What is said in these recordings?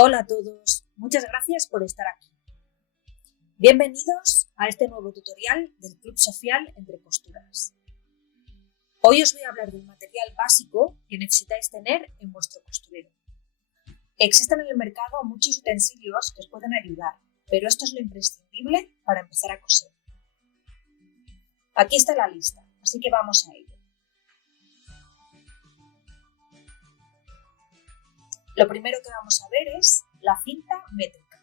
Hola a todos, muchas gracias por estar aquí. Bienvenidos a este nuevo tutorial del Club Social Entre Costuras. Hoy os voy a hablar del material básico que necesitáis tener en vuestro costurero. Existen en el mercado muchos utensilios que os pueden ayudar, pero esto es lo imprescindible para empezar a coser. Aquí está la lista, así que vamos a ello. Lo primero que vamos a ver es la cinta métrica.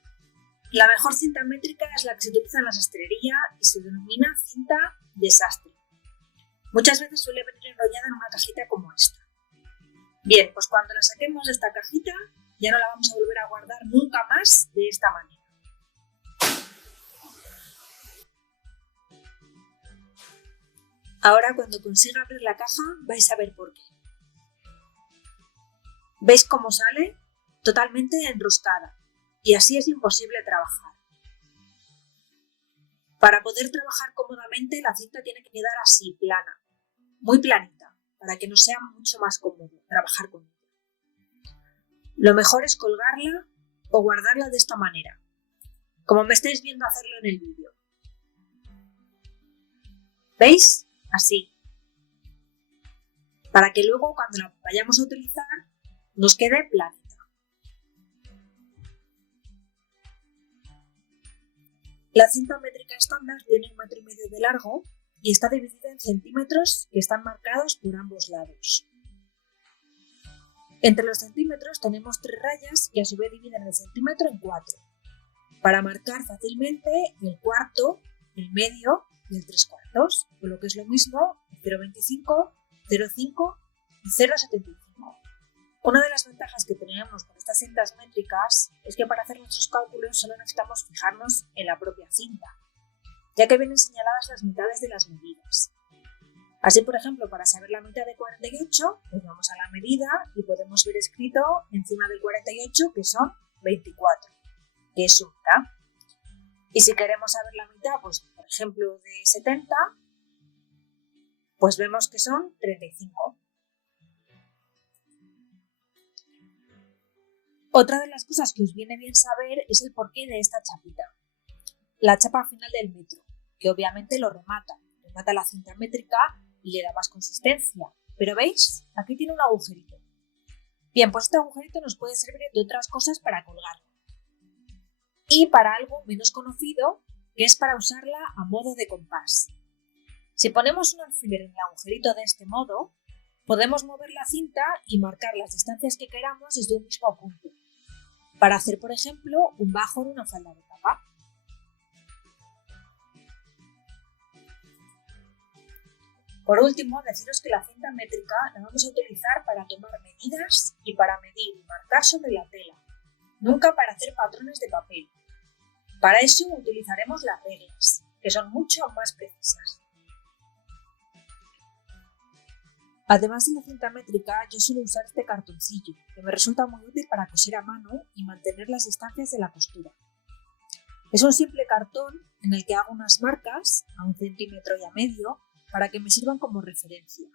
La mejor cinta métrica es la que se utiliza en la sastrería y se denomina cinta de sastre. Muchas veces suele venir enrollada en una cajita como esta. Bien, pues cuando la saquemos de esta cajita ya no la vamos a volver a guardar nunca más de esta manera. Ahora cuando consiga abrir la caja vais a ver por qué. ¿Veis cómo sale? Totalmente enroscada y así es imposible trabajar. Para poder trabajar cómodamente la cinta tiene que quedar así, plana, muy planita, para que nos sea mucho más cómodo trabajar con ella. Lo mejor es colgarla o guardarla de esta manera, como me estáis viendo hacerlo en el vídeo. ¿Veis? Así. Para que luego cuando la vayamos a utilizar nos quede planita. La cinta métrica estándar tiene 1,5 metros de largo y está dividida en centímetros que están marcados por ambos lados. Entre los centímetros tenemos 3 rayas que a su vez dividen el centímetro en 4, para marcar fácilmente el cuarto, el medio y el 3/4, o lo que es lo mismo, el 0,25, 0,5 y 0,75. Una de las ventajas que tenemos con estas cintas métricas es que para hacer nuestros cálculos solo necesitamos fijarnos en la propia cinta, ya que vienen señaladas las mitades de las medidas. Así, por ejemplo, para saber la mitad de 48, pues vamos a la medida y podemos ver escrito encima del 48 que son 24, que es su mitad. Y si queremos saber la mitad, pues por ejemplo de 70, pues vemos que son 35. Otra de las cosas que os viene bien saber es el porqué de esta chapita. La chapa final del metro, que obviamente lo remata la cinta métrica y le da más consistencia. Pero ¿veis? Aquí tiene un agujerito. Bien, pues este agujerito nos puede servir de otras cosas para colgarla. Y para algo menos conocido, que es para usarla a modo de compás. Si ponemos un alfiler en el agujerito de este modo, podemos mover la cinta y marcar las distancias que queramos desde un mismo punto, para hacer, por ejemplo, un bajo en una falda de capa. Por último, deciros que la cinta métrica la vamos a utilizar para tomar medidas y para medir y marcar sobre la tela, nunca para hacer patrones de papel. Para eso utilizaremos las reglas, que son mucho más precisas. Además de la cinta métrica, yo suelo usar este cartoncillo, que me resulta muy útil para coser a mano y mantener las distancias de la costura. Es un simple cartón en el que hago unas marcas a 1,5 centímetros para que me sirvan como referencia.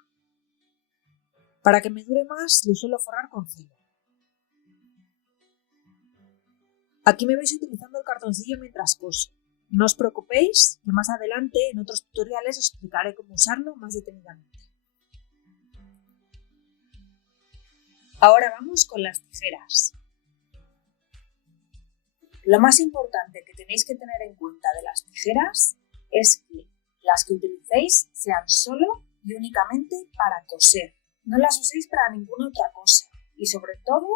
Para que me dure más, lo suelo forrar con celo. Aquí me veis utilizando el cartoncillo mientras coso. No os preocupéis, que más adelante en otros tutoriales os explicaré cómo usarlo más detenidamente. Ahora vamos con las tijeras. Lo más importante que tenéis que tener en cuenta de las tijeras es que las que utilicéis sean solo y únicamente para coser. No las uséis para ninguna otra cosa y sobre todo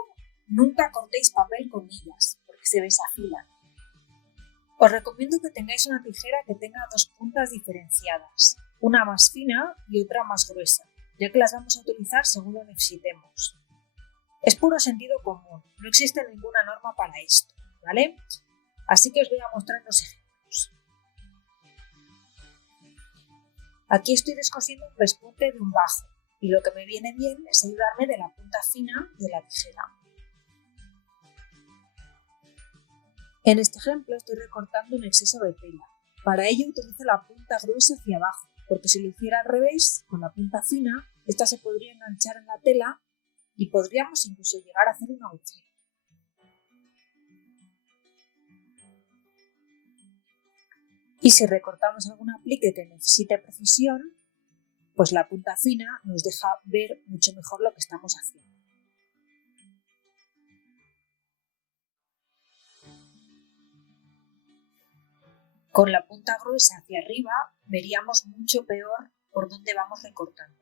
nunca cortéis papel con ellas porque se desafilan. Os recomiendo que tengáis una tijera que tenga 2 puntas diferenciadas, una más fina y otra más gruesa, ya que las vamos a utilizar según lo necesitemos. Es puro sentido común, no existe ninguna norma para esto, ¿vale? Así que os voy a mostrar los ejemplos. Aquí estoy descosiendo un pespunte de un bajo y lo que me viene bien es ayudarme de la punta fina de la tijera. En este ejemplo estoy recortando un exceso de tela. Para ello utilizo la punta gruesa hacia abajo, porque si lo hiciera al revés, con la punta fina, esta se podría enganchar en la tela y podríamos incluso llegar a hacer un agujero. Y si recortamos algún aplique que necesite precisión, pues la punta fina nos deja ver mucho mejor lo que estamos haciendo. Con la punta gruesa hacia arriba veríamos mucho peor por dónde vamos recortando.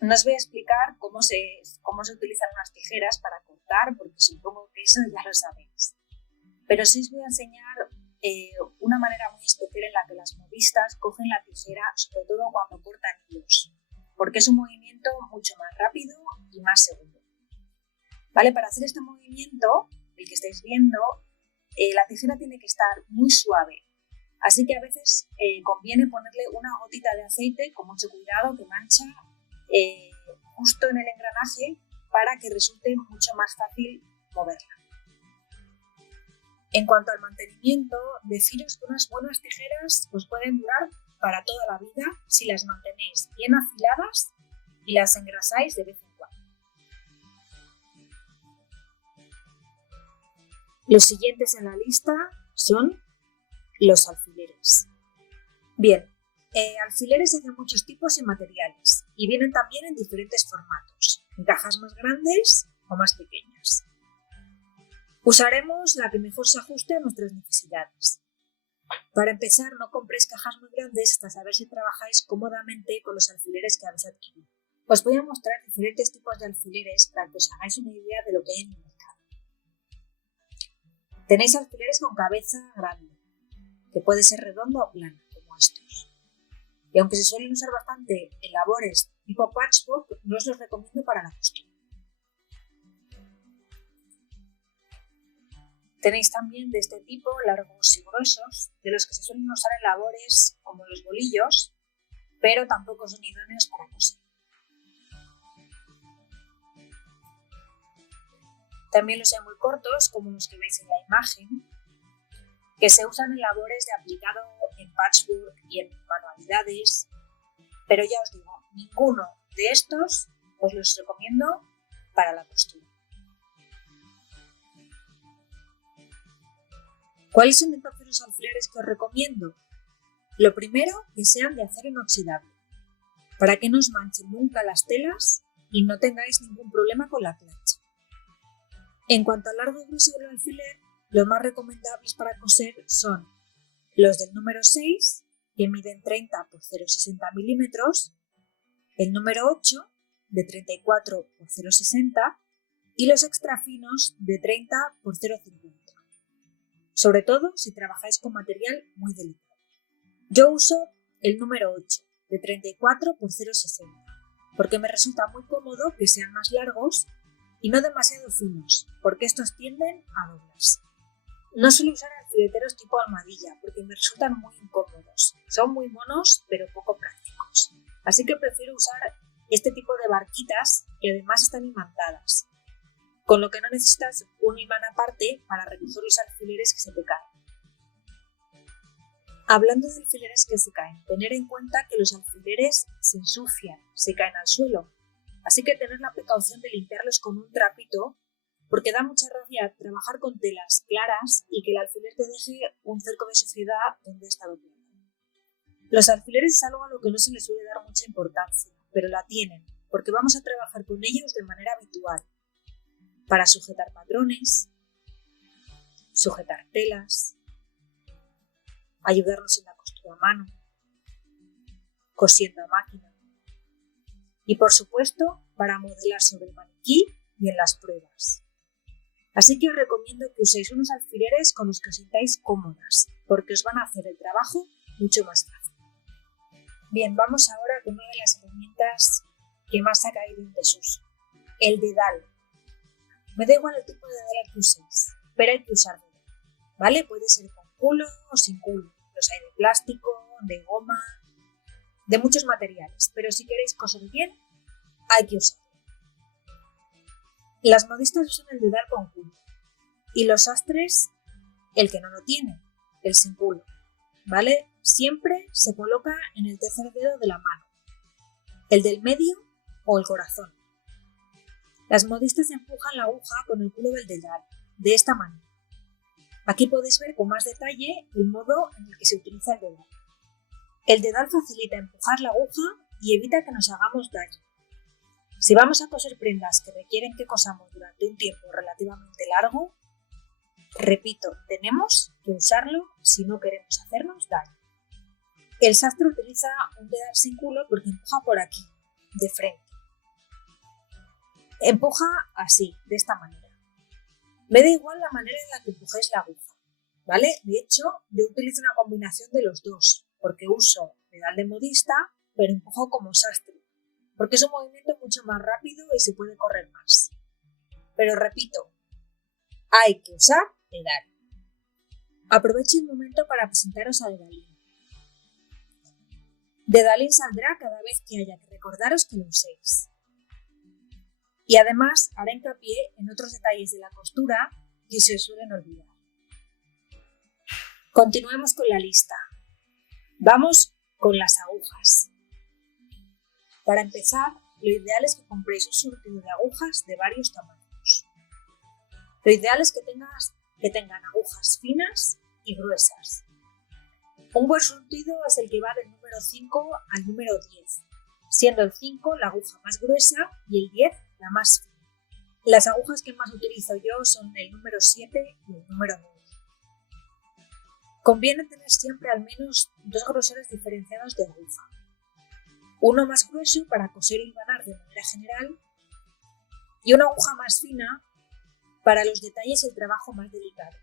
No os voy a explicar cómo se utilizan unas tijeras para cortar, porque supongo que eso ya lo sabéis. Pero sí os voy a enseñar una manera muy especial en la que las modistas cogen la tijera, sobre todo cuando cortan hilos, porque es un movimiento mucho más rápido y más seguro. ¿Vale? Para hacer este movimiento, el que estáis viendo, la tijera tiene que estar muy suave, así que a veces conviene ponerle una gotita de aceite con mucho cuidado que mancha justo en el engranaje para que resulte mucho más fácil moverla. En cuanto al mantenimiento, deciros que unas buenas tijeras os pueden durar para toda la vida si las mantenéis bien afiladas y las engrasáis de vez en cuando. Los siguientes en la lista son los alfileres. Bien, alfileres hay de muchos tipos y materiales y vienen también en diferentes formatos, en cajas más grandes o más pequeñas. Usaremos la que mejor se ajuste a nuestras necesidades. Para empezar, no compréis cajas muy grandes hasta saber si trabajáis cómodamente con los alfileres que habéis adquirido. Os voy a mostrar diferentes tipos de alfileres para que os hagáis una idea de lo que hay en el mercado. Tenéis alfileres con cabeza grande, que puede ser redonda o plana, como estos. Y aunque se suelen usar bastante en labores tipo patchwork, no os los recomiendo para la costura. Tenéis también de este tipo largos y gruesos, de los que se suelen usar en labores como los bolillos, pero tampoco son idóneos para coser. También los hay muy cortos, como los que veis en la imagen, que se usan en labores de aplicado en patchwork y en manualidades, pero ya os digo, ninguno de estos os los recomiendo para la costura. ¿Cuáles son entonces los alfileres que os recomiendo? Lo primero, que sean de acero inoxidable, para que no os manchen nunca las telas y no tengáis ningún problema con la plancha. En cuanto al largo y grueso del alfiler, los más recomendables para coser son los del número 6, que miden 30 por 0,60 milímetros, el número 8, de 34 por 0,60 y los extra finos de 30 por 0,50. Sobre todo si trabajáis con material muy delicado. Yo uso el número 8, de 34 por 0,60, porque me resulta muy cómodo que sean más largos y no demasiado finos, porque estos tienden a doblarse. No suelo usar alfileteros tipo almohadilla, porque me resultan muy incómodos. Son muy monos, pero poco prácticos. Así que prefiero usar este tipo de barquitas que además están imantadas, con lo que no necesitas un imán aparte para recoger los alfileres que se te caen. Hablando de alfileres que se caen, tener en cuenta que los alfileres se ensucian, se caen al suelo, así que tener la precaución de limpiarlos con un trapito, porque da mucha rabia trabajar con telas claras y que el alfiler te deje un cerco de suciedad donde ha estado plano. Los alfileres es algo a lo que no se les suele dar mucha importancia, pero la tienen, porque vamos a trabajar con ellos de manera habitual, para sujetar patrones, sujetar telas, ayudarnos en la costura a mano, cosiendo a máquina y, por supuesto, para modelar sobre el maniquí y en las pruebas. Así que os recomiendo que uséis unos alfileres con los que os sintáis cómodas, porque os van a hacer el trabajo mucho más fácil. Bien, vamos ahora con una de las herramientas que más ha caído en desuso, el dedal. Me da igual el tipo de dedal que uséis, pero hay que usar dedal, ¿vale? Puede ser con culo o sin culo. Los hay de plástico, de goma, de muchos materiales, pero si queréis coser bien, hay que usarlo. Las modistas usan el dedal con culo y los sastres el que no lo tiene, el sin culo, ¿vale? Siempre se coloca en el tercer dedo de la mano, el del medio o el corazón. Las modistas empujan la aguja con el culo del dedal, de esta manera. Aquí podéis ver con más detalle el modo en el que se utiliza el dedal. El dedal facilita empujar la aguja y evita que nos hagamos daño. Si vamos a coser prendas que requieren que cosamos durante un tiempo relativamente largo, repito, tenemos que usarlo si no queremos hacernos daño. El sastre utiliza un dedal sin culo porque empuja por aquí, de frente. Empuja así, de esta manera. Me da igual la manera en la que empujéis la aguja, ¿vale? De hecho, yo utilizo una combinación de los dos, porque uso dedal de modista, pero empujo como sastre, porque es un movimiento mucho más rápido y se puede correr más. Pero repito, hay que usar dedal. Aprovecho el momento para presentaros a Dedalín. Dedalín saldrá cada vez que haya que recordaros que lo uséis. Y además hará hincapié en otros detalles de la costura que se os suelen olvidar. Continuemos con la lista. Vamos con las agujas. Para empezar, lo ideal es que compréis un surtido de agujas de varios tamaños. Lo ideal es que tengan agujas finas y gruesas. Un buen surtido es el que va del número 5 al número 10, siendo el 5 la aguja más gruesa y el 10 la más fina. Las agujas que más utilizo yo son el número 7 y el número 9. Conviene tener siempre al menos dos grosores diferenciados de aguja. Uno más grueso para coser y hilvanar de manera general y una aguja más fina para los detalles y el trabajo más delicado.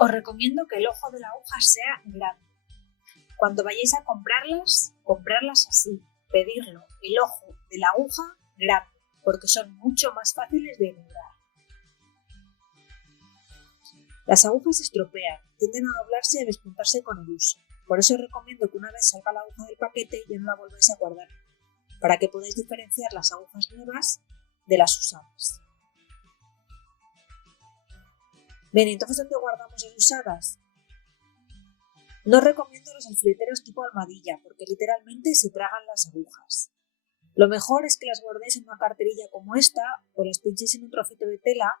Os recomiendo que el ojo de la aguja sea grande. Cuando vayáis a comprarlas así, pedirlo, el ojo de la aguja grande, porque son mucho más fáciles de enhebrar. Las agujas se estropean, tienden a doblarse y a despuntarse con el uso. Por eso os recomiendo que una vez salga la aguja del paquete ya no la volváis a guardar, para que podáis diferenciar las agujas nuevas de las usadas. Bien, entonces ¿dónde guardamos las usadas? No os recomiendo los alfileteros tipo almohadilla, porque literalmente se tragan las agujas. Lo mejor es que las guardéis en una carterilla como esta o las pinchéis en un trocito de tela,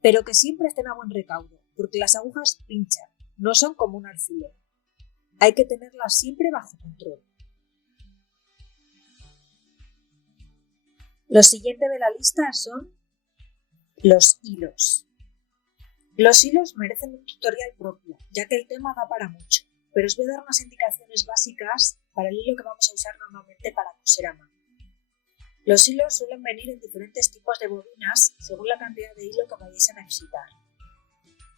pero que siempre estén a buen recaudo, porque las agujas pinchan, no son como un alfiler. Hay que tenerlas siempre bajo control. Lo siguiente de la lista son los hilos. Los hilos merecen un tutorial propio, ya que el tema da para mucho, pero os voy a dar unas indicaciones básicas para el hilo que vamos a usar normalmente para coser a mano. Los hilos suelen venir en diferentes tipos de bobinas según la cantidad de hilo que vayáis a necesitar.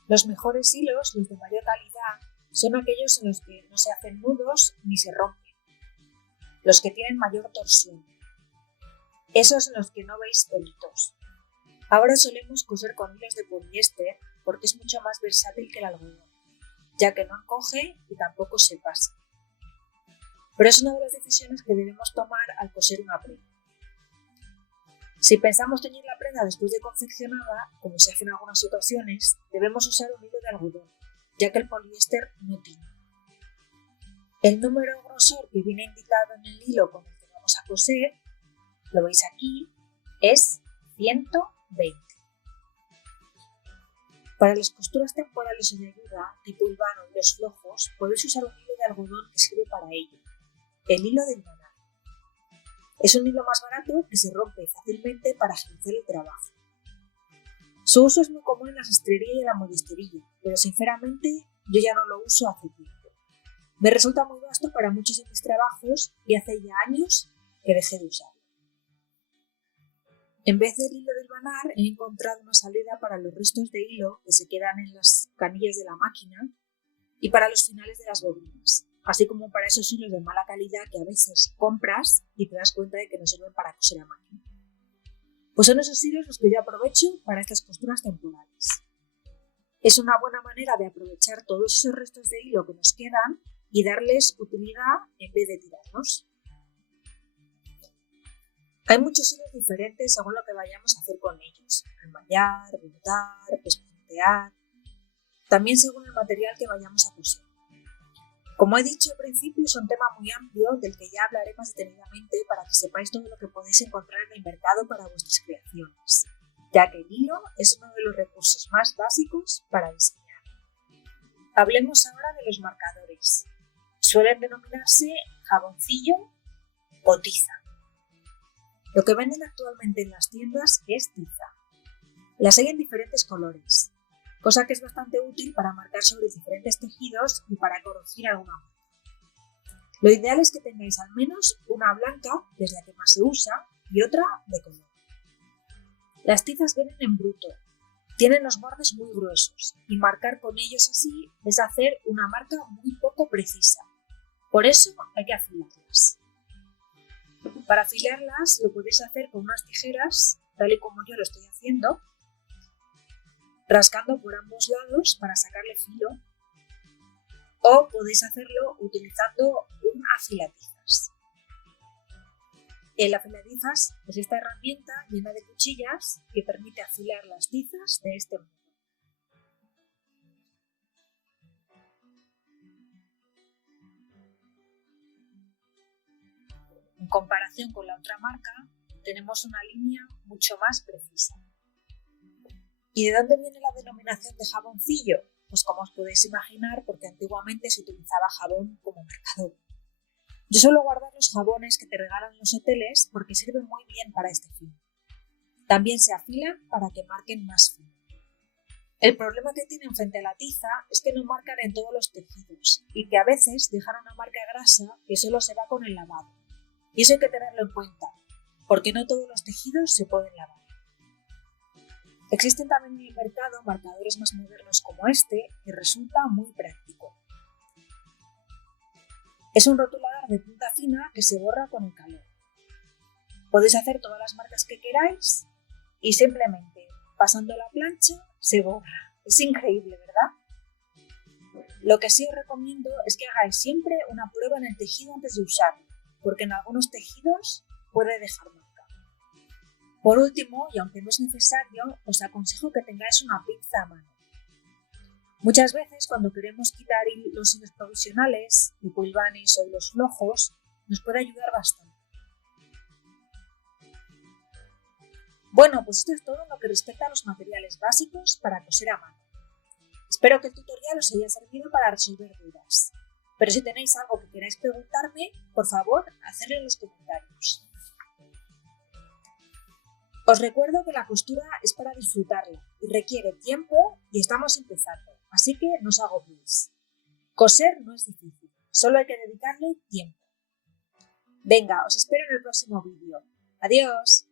Los mejores hilos, los de mayor calidad, son aquellos en los que no se hacen nudos ni se rompen, los que tienen mayor torsión. Esos en los que no veis pelitos. Ahora solemos coser con hilos de poliéster porque es mucho más versátil que el algodón, ya que no encoge y tampoco se pasa. Pero es una de las decisiones que debemos tomar al coser una prenda. Si pensamos teñir la prenda después de confeccionada, como se hace en algunas ocasiones, debemos usar un hilo de algodón, ya que el poliéster no tiñe. El número de grosor que viene indicado en el hilo con el que vamos a coser, lo veis aquí, es 120. Para las costuras temporales o de ayuda, tipo hilvano y hilos flojos, podéis usar un hilo de algodón que sirve para ello, el hilo de hilvanar. Es un hilo más barato que se rompe fácilmente para agilizar el trabajo. Su uso es muy común en la sastrería y en la modistería, pero sinceramente yo ya no lo uso hace tiempo. Me resulta muy vasto para muchos de mis trabajos y hace ya años que dejé de usarlo. En vez del hilo de hilvanar he encontrado una salida para los restos de hilo que se quedan en las canillas de la máquina y para los finales de las bobinas, así como para esos hilos de mala calidad que a veces compras y te das cuenta de que no sirven para coser a máquina. Pues son esos hilos los que yo aprovecho para estas costuras temporales. Es una buena manera de aprovechar todos esos restos de hilo que nos quedan y darles utilidad en vez de tirarlos. Hay muchos hilos diferentes según lo que vayamos a hacer con ellos: enmallar, bordar, pespuntear, también según el material que vayamos a coser. Como he dicho al principio, es un tema muy amplio del que ya hablaré más detenidamente para que sepáis todo lo que podéis encontrar en el mercado para vuestras creaciones. ya que el hilo es uno de los recursos más básicos para diseñar. Hablemos ahora de los marcadores. Suelen denominarse jaboncillo o tiza. Lo que venden actualmente en las tiendas es tiza. Las hay en diferentes colores, cosa que es bastante útil para marcar sobre diferentes tejidos y para corregir alguna marca. Lo ideal es que tengáis al menos una blanca, que es la que más se usa, y otra de color. Las tizas vienen en bruto, tienen los bordes muy gruesos y marcar con ellos así es hacer una marca muy poco precisa. Por eso hay que afilarlas. Para afilarlas lo podéis hacer con unas tijeras, tal y como yo lo estoy haciendo, rascando por ambos lados para sacarle filo, o podéis hacerlo utilizando un afilatizas. El afilatizas es esta herramienta llena de cuchillas que permite afilar las tizas de este modo. En comparación con la otra marca, tenemos una línea mucho más precisa. ¿Y de dónde viene la denominación de jaboncillo? Pues como os podéis imaginar, porque antiguamente se utilizaba jabón como marcador. Yo suelo guardar los jabones que te regalan en los hoteles porque sirven muy bien para este fin. También se afilan para que marquen más fino. El problema que tienen frente a la tiza es que no marcan en todos los tejidos y que a veces dejan una marca grasa que solo se va con el lavado. Y eso hay que tenerlo en cuenta, porque no todos los tejidos se pueden lavar. Existen también en el mercado marcadores más modernos como este, que resulta muy práctico. Es un rotulador de punta fina que se borra con el calor. Podéis hacer todas las marcas que queráis y simplemente pasando la plancha se borra. Es increíble, ¿verdad? Lo que sí os recomiendo es que hagáis siempre una prueba en el tejido antes de usarlo, porque en algunos tejidos puede dejar marca. Por último, y aunque no es necesario, os aconsejo que tengáis una pinza a mano. Muchas veces cuando queremos quitar los hilos provisionales, tipo hilvanes o hilos flojos, nos puede ayudar bastante. Bueno, pues esto es todo en lo que respecta a los materiales básicos para coser a mano. Espero que el tutorial os haya servido para resolver dudas. Pero si tenéis algo que queráis preguntarme, por favor, hacedlo en los comentarios. Os recuerdo que la costura es para disfrutarla y requiere tiempo y estamos empezando, así que no os agobiéis. Coser no es difícil, solo hay que dedicarle tiempo. Venga, os espero en el próximo vídeo. ¡Adiós!